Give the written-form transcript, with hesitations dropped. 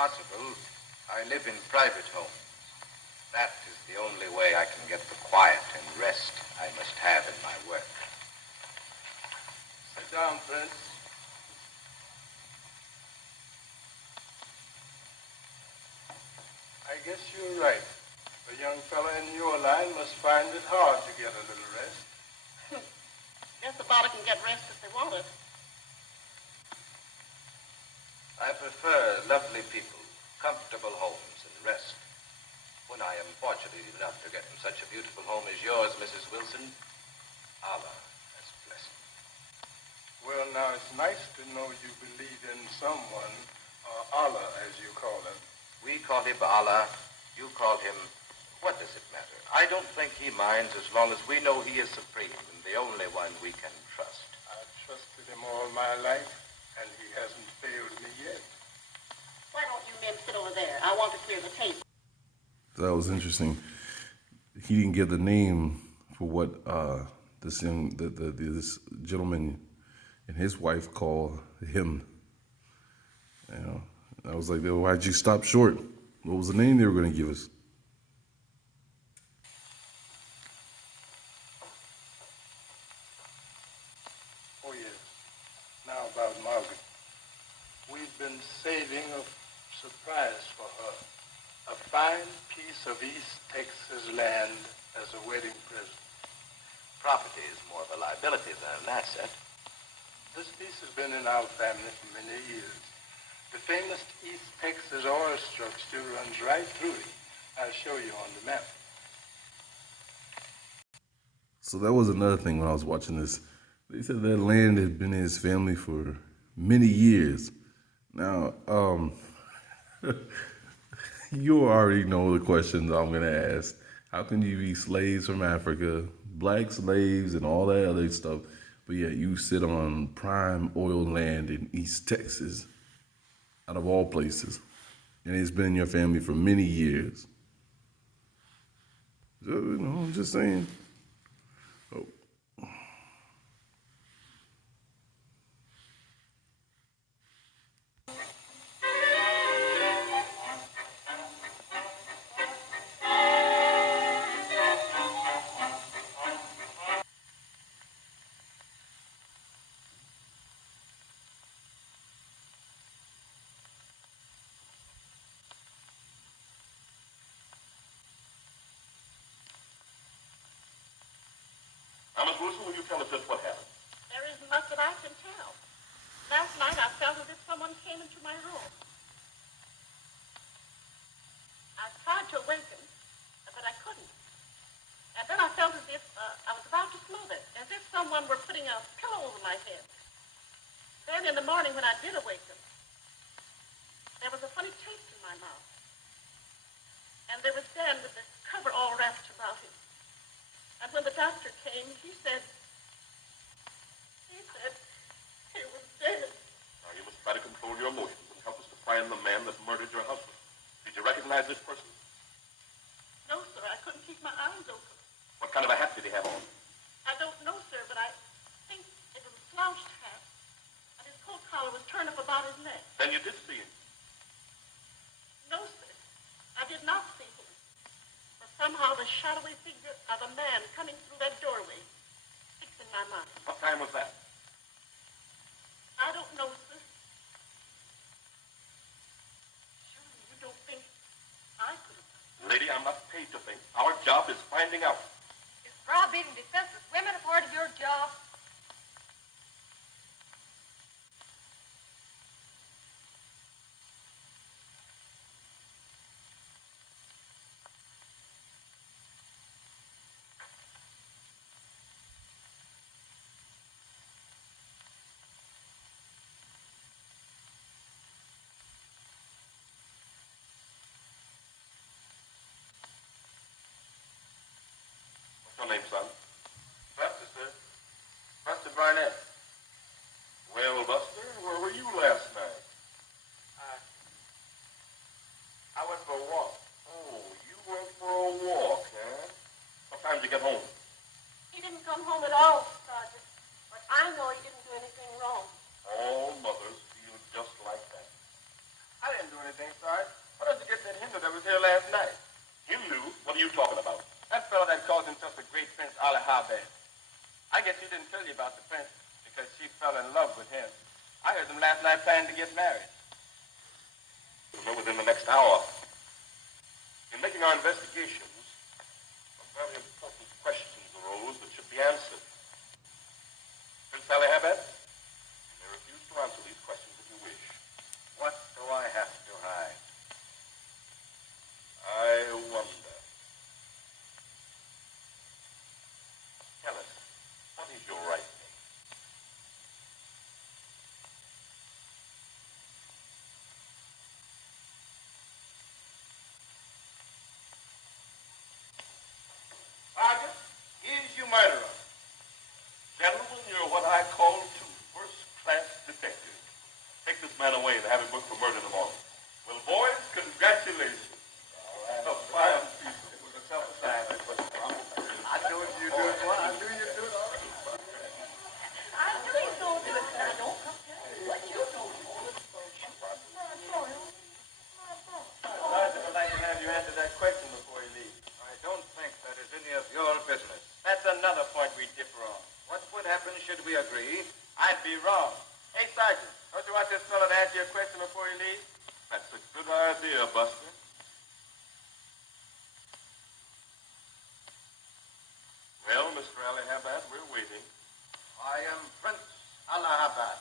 possible, I live in private homes. That is the only way I can get the quiet and rest I must have in my work. Sit down, Prince. I guess you're right. A young fella in your line must find it hard to get a little rest. Guess the body can get rest if they want it. I prefer lovely people, comfortable homes, and rest. When I am fortunate enough to get in such a beautiful home as yours, Mrs. Wilson, Allah has blessed me. Well, now, it's nice to know you believe in someone, Allah, as you call him. We call him Allah. You call him... What does it matter? I don't think he minds as long as we know he is supreme and the only one we can trust. I've trusted him all my life, and he hasn't failed me yet. Why don't you men sit over there? I want to clear the table. That was interesting. He didn't give the name for what this gentleman and his wife call him. You know, I was like, well, why'd you stop short? What was the name they were going to give us? Oh, yes. Now about Margaret. We've been saving a surprise for her. A fine piece of East Texas land as a wedding present. Property is more of a liability than an asset. This piece has been in our family for many years. The famous East Texas oil structure runs right through it. I'll show you on the map. So that was another thing when I was watching this. They said that land had been in his family for many years. Now, you already know the questions I'm going to ask. How can you be slaves from Africa, black slaves and all that other stuff, but yet you sit on prime oil land in East Texas, out of all places, and it's been in your family for many years? So, you know, I'm just saying. Oh. Now, Miss Wilson, will you tell us just what happened? There isn't much that I can tell. Last night I felt as if someone came into my room. I tried to awaken, but I couldn't. And then I felt as if I was about to smother, as if someone were putting a pillow over my head. Then in the morning when I did awaken, there was a funny taste in my mouth. And there was Dan with the cover all wrapped about him. And when the doctor came, he said he was dead. Now, you must try to control your emotions and help us to find the man that murdered your husband. Did you recognize this person? No, sir, I couldn't keep my eyes open. What kind of a hat did he have on? I don't know, sir, but I think it was a slouched hat. And his coat collar was turned up about his neck. Then you did see him. No, sir, I did not see him. For somehow the shadowy figure of a man coming through that doorway sticks in my mind. What time was that? I don't know, sir. Surely you don't think I could have. Lady, I'm not paid to think. Our job is finding out. Is browbeating defenseless women a part of your job? What's your name, son? Buster, sir. Buster Barnett. Well, Buster, where were you last night? I went for a walk. Oh, you went for a walk, huh? What time did you get home? He didn't come home at all, Sergeant. But I know he didn't do anything wrong. All mothers feel just like that. I didn't do anything, Sarge. Why don't you get that Hindu that was here last night? Hindu? What are you talking about? That fellow that calls himself the great Prince Ali Habad. I guess she didn't tell you about the prince because she fell in love with him. I heard them last night planning to get married. We'll know within the next hour. In making our investigations, some very important questions arose that should be answered. Prince Ali Habad, you may refuse to answer these questions if you wish. What do I have to hide? I wonder. Tell us, what is your right name? Sergeant, here's your murderer. Gentlemen, you're what I call two first-class detectives. Take this man away and have him booked for murder tomorrow. Well, boys, congratulations. A fine piece. It was a self-assignment, but I knew you'd do it, boy. I knew you'd do it. I knew you don't do it, but I don't come tell you what you don't do. Sergeant, I'd like to have you answer that question before you leave. I don't think that is any of your business. That's another point we differ on. What would happen should we agree? I'd be wrong. Hey, Sergeant, don't you want this fellow to ask you a question before you leave? that's a good idea, Buster. Well, Mr. Ali Habad, we're waiting. I am Prince Allahabad.